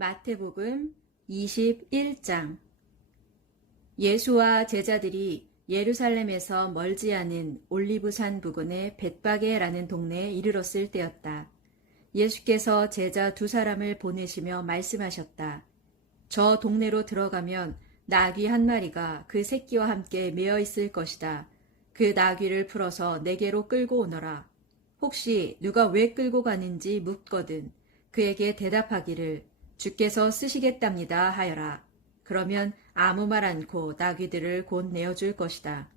마태복음 21장. 예수와 제자들이 예루살렘에서 멀지 않은 올리브산 부근의 벳바게라는 동네에 이르렀을 때였다. 예수께서 제자 두 사람을 보내시며 말씀하셨다. 저 동네로 들어가면 나귀 한 마리가 그 새끼와 함께 매어 있을 것이다. 그 나귀를 풀어서 내게로 끌고 오너라. 혹시 누가 왜 끌고 가는지 묻거든 그에게 대답하기를 주께서 쓰시겠답니다 하여라. 그러면 아무 말 않고 나귀들을 곧 내어줄 것이다.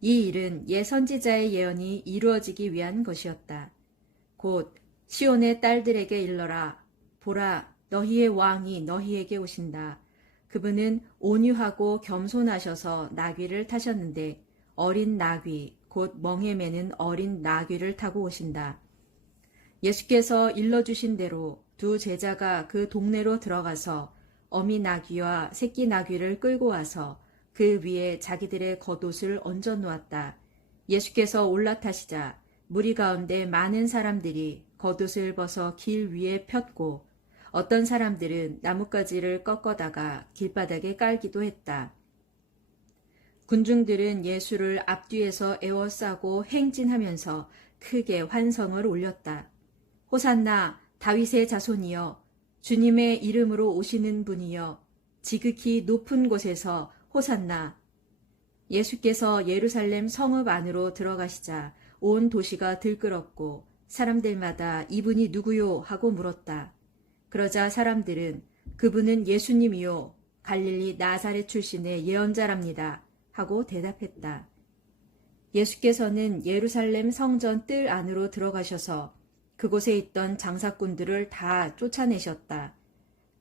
이 일은 예선지자의 예언이 이루어지기 위한 것이었다. 곧 시온의 딸들에게 일러라. 보라, 너희의 왕이 너희에게 오신다. 그분은 온유하고 겸손하셔서 나귀를 타셨는데 어린 나귀, 곧 멍에 매는 어린 나귀를 타고 오신다. 예수께서 일러주신 대로 두 제자가 그 동네로 들어가서 어미 나귀와 새끼 나귀를 끌고 와서 그 위에 자기들의 겉옷을 얹어 놓았다. 예수께서 올라타시자 무리 가운데 많은 사람들이 겉옷을 벗어 길 위에 폈고 어떤 사람들은 나뭇가지를 꺾어다가 길바닥에 깔기도 했다. 군중들은 예수를 앞뒤에서 에워싸고 행진하면서 크게 환성을 올렸다. 호산나 다윗의 자손이여, 주님의 이름으로 오시는 분이여, 지극히 높은 곳에서 호산나. 예수께서 예루살렘 성읍 안으로 들어가시자 온 도시가 들끓었고 사람들마다 이분이 누구요 하고 물었다. 그러자 사람들은 그분은 예수님이요 갈릴리 나사렛 출신의 예언자랍니다 하고 대답했다. 예수께서는 예루살렘 성전 뜰 안으로 들어가셔서 그곳에 있던 장사꾼들을 다 쫓아내셨다.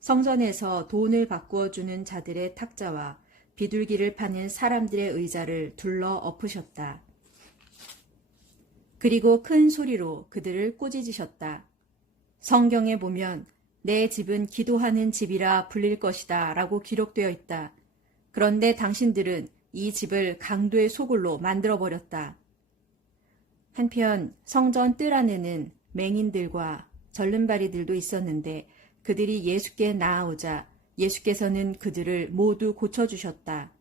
성전에서 돈을 바꾸어 주는 자들의 탁자와 비둘기를 파는 사람들의 의자를 둘러 엎으셨다. 그리고 큰 소리로 그들을 꾸짖으셨다. 성경에 보면 내 집은 기도하는 집이라 불릴 것이다 라고 기록되어 있다. 그런데 당신들은 이 집을 강도의 소굴로 만들어버렸다. 한편 성전 뜰 안에는 맹인들과 절름발이들도 있었는데 그들이 예수께 나아오자 예수께서는 그들을 모두 고쳐주셨다.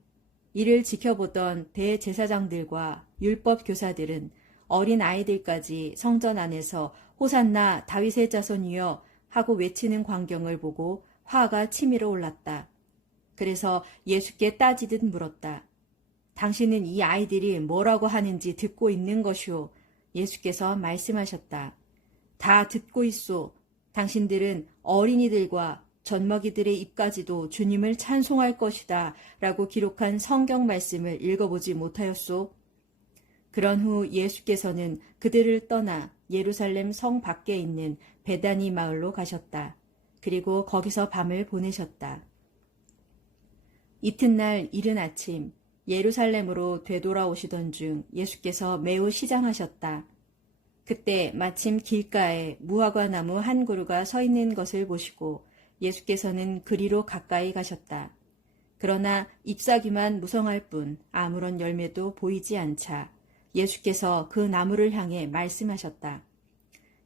이를 지켜보던 대제사장들과 율법 교사들은 어린 아이들까지 성전 안에서 호산나 다윗의 자손이여 하고 외치는 광경을 보고 화가 치밀어 올랐다. 그래서 예수께 따지듯 물었다. 당신은 이 아이들이 뭐라고 하는지 듣고 있는 것이오. 예수께서 말씀하셨다. 다 듣고 있소. 당신들은 어린이들과 젖먹이들의 입까지도 주님을 찬송할 것이다 라고 기록한 성경 말씀을 읽어보지 못하였소. 그런 후 예수께서는 그들을 떠나 예루살렘 성 밖에 있는 베다니 마을로 가셨다. 그리고 거기서 밤을 보내셨다. 이튿날 이른 아침 예루살렘으로 되돌아오시던 중 예수께서 매우 시장하셨다. 그때 마침 길가에 무화과 나무 한 그루가 서 있는 것을 보시고 예수께서는 그리로 가까이 가셨다. 그러나 잎사귀만 무성할 뿐 아무런 열매도 보이지 않자 예수께서 그 나무를 향해 말씀하셨다.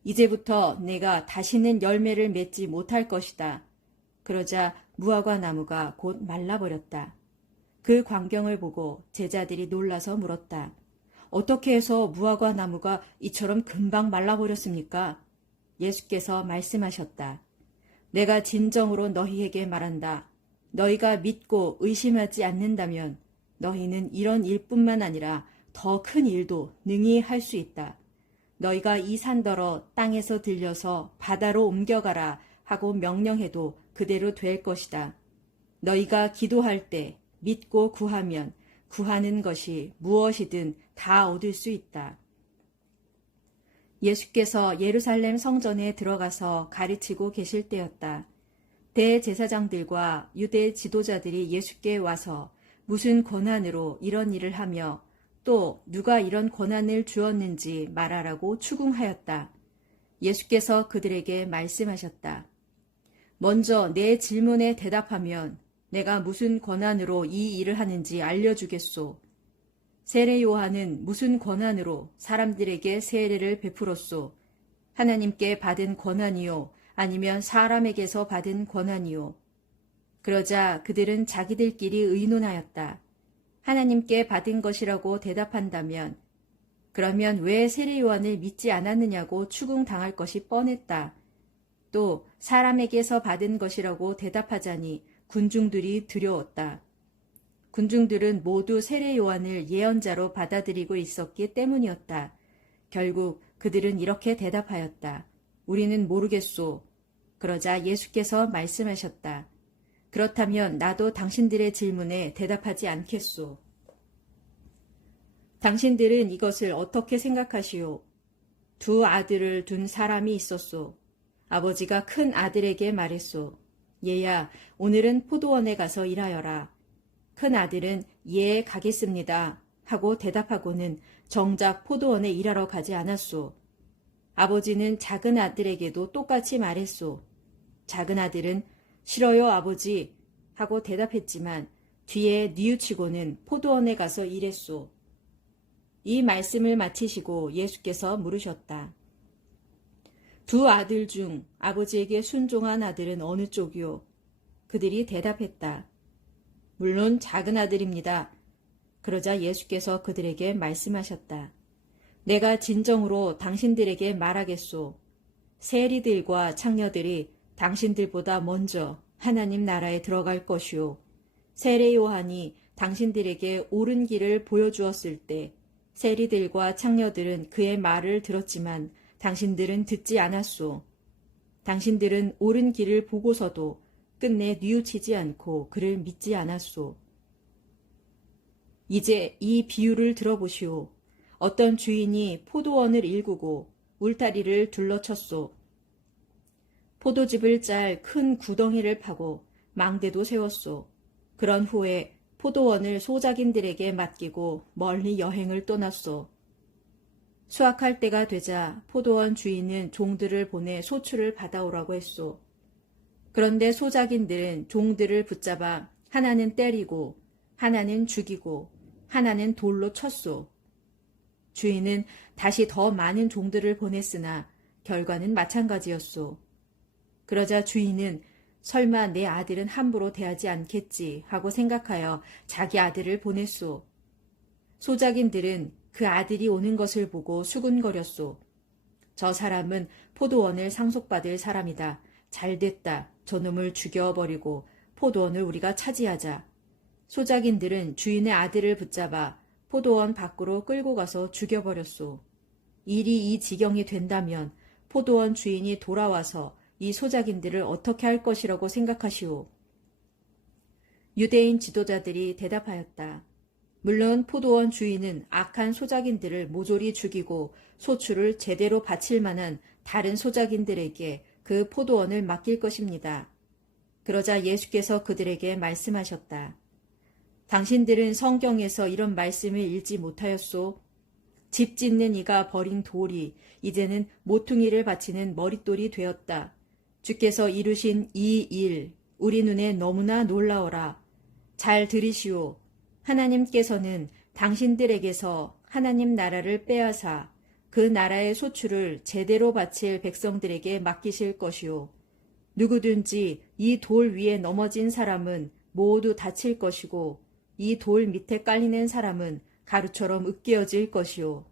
이제부터 내가 다시는 열매를 맺지 못할 것이다. 그러자 무화과 나무가 곧 말라버렸다. 그 광경을 보고 제자들이 놀라서 물었다. 어떻게 해서 무화과 나무가 이처럼 금방 말라버렸습니까? 예수께서 말씀하셨다. 내가 진정으로 너희에게 말한다. 너희가 믿고 의심하지 않는다면 너희는 이런 일뿐만 아니라 더 큰 일도 능히 할 수 있다. 너희가 이 산더러 땅에서 들려서 바다로 옮겨가라 하고 명령해도 그대로 될 것이다. 너희가 기도할 때 믿고 구하면 구하는 것이 무엇이든 다 얻을 수 있다. 예수께서 예루살렘 성전에 들어가서 가르치고 계실 때였다. 대제사장들과 유대 지도자들이 예수께 와서 무슨 권한으로 이런 일을 하며 또 누가 이런 권한을 주었는지 말하라고 추궁하였다. 예수께서 그들에게 말씀하셨다. 먼저 내 질문에 대답하면 내가 무슨 권한으로 이 일을 하는지 알려주겠소. 세례 요한은 무슨 권한으로 사람들에게 세례를 베풀었소. 하나님께 받은 권한이요 아니면 사람에게서 받은 권한이요? 그러자 그들은 자기들끼리 의논하였다. 하나님께 받은 것이라고 대답한다면 그러면 왜 세례 요한을 믿지 않았느냐고 추궁당할 것이 뻔했다. 또 사람에게서 받은 것이라고 대답하자니 군중들이 두려웠다. 군중들은 모두 세례 요한을 예언자로 받아들이고 있었기 때문이었다. 결국 그들은 이렇게 대답하였다. 우리는 모르겠소. 그러자 예수께서 말씀하셨다. 그렇다면 나도 당신들의 질문에 대답하지 않겠소. 당신들은 이것을 어떻게 생각하시오? 두 아들을 둔 사람이 있었소. 아버지가 큰 아들에게 말했소. 얘야, 오늘은 포도원에 가서 일하여라. 큰 아들은 예, 가겠습니다. 하고 대답하고는 정작 포도원에 일하러 가지 않았소. 아버지는 작은 아들에게도 똑같이 말했소. 작은 아들은 싫어요, 아버지. 하고 대답했지만 뒤에 뉘우치고는 포도원에 가서 일했소. 이 말씀을 마치시고 예수께서 물으셨다. 두 아들 중 아버지에게 순종한 아들은 어느 쪽이요? 그들이 대답했다. 물론 작은 아들입니다. 그러자 예수께서 그들에게 말씀하셨다. 내가 진정으로 당신들에게 말하겠소. 세리들과 창녀들이 당신들보다 먼저 하나님 나라에 들어갈 것이요. 세례 요한이 당신들에게 옳은 길을 보여주었을 때 세리들과 창녀들은 그의 말을 들었지만 당신들은 듣지 않았소. 당신들은 옳은 길을 보고서도 끝내 뉘우치지 않고 그를 믿지 않았소. 이제 이 비유를 들어보시오. 어떤 주인이 포도원을 일구고 울타리를 둘러쳤소. 포도즙을 짤 큰 구덩이를 파고 망대도 세웠소. 그런 후에 포도원을 소작인들에게 맡기고 멀리 여행을 떠났소. 수확할 때가 되자 포도원 주인은 종들을 보내 소출을 받아오라고 했소. 그런데 소작인들은 종들을 붙잡아 하나는 때리고 하나는 죽이고 하나는 돌로 쳤소. 주인은 다시 더 많은 종들을 보냈으나 결과는 마찬가지였소. 그러자 주인은 설마 내 아들은 함부로 대하지 않겠지 하고 생각하여 자기 아들을 보냈소. 소작인들은 그 아들이 오는 것을 보고 수군거렸소. 저 사람은 포도원을 상속받을 사람이다. 잘됐다. 저놈을 죽여버리고 포도원을 우리가 차지하자. 소작인들은 주인의 아들을 붙잡아 포도원 밖으로 끌고 가서 죽여버렸소. 일이 이 지경이 된다면 포도원 주인이 돌아와서 이 소작인들을 어떻게 할 것이라고 생각하시오? 유대인 지도자들이 대답하였다. 물론 포도원 주인은 악한 소작인들을 모조리 죽이고 소출을 제대로 바칠 만한 다른 소작인들에게 그 포도원을 맡길 것입니다. 그러자 예수께서 그들에게 말씀하셨다. 당신들은 성경에서 이런 말씀을 읽지 못하였소? 집 짓는 이가 버린 돌이 이제는 모퉁이를 바치는 머릿돌이 되었다. 주께서 이루신 이 일, 우리 눈에 너무나 놀라워라. 잘 들으시오. 하나님께서는 당신들에게서 하나님 나라를 빼앗아 그 나라의 소출을 제대로 바칠 백성들에게 맡기실 것이오. 누구든지 이 돌 위에 넘어진 사람은 모두 다칠 것이고 이 돌 밑에 깔리는 사람은 가루처럼 으깨어질 것이오.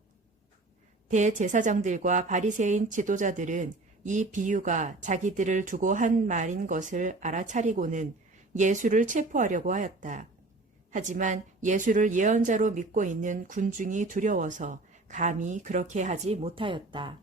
대제사장들과 바리새인 지도자들은 이 비유가 자기들을 두고 한 말인 것을 알아차리고는 예수를 체포하려고 하였다. 하지만 예수를 예언자로 믿고 있는 군중이 두려워서 감히 그렇게 하지 못하였다.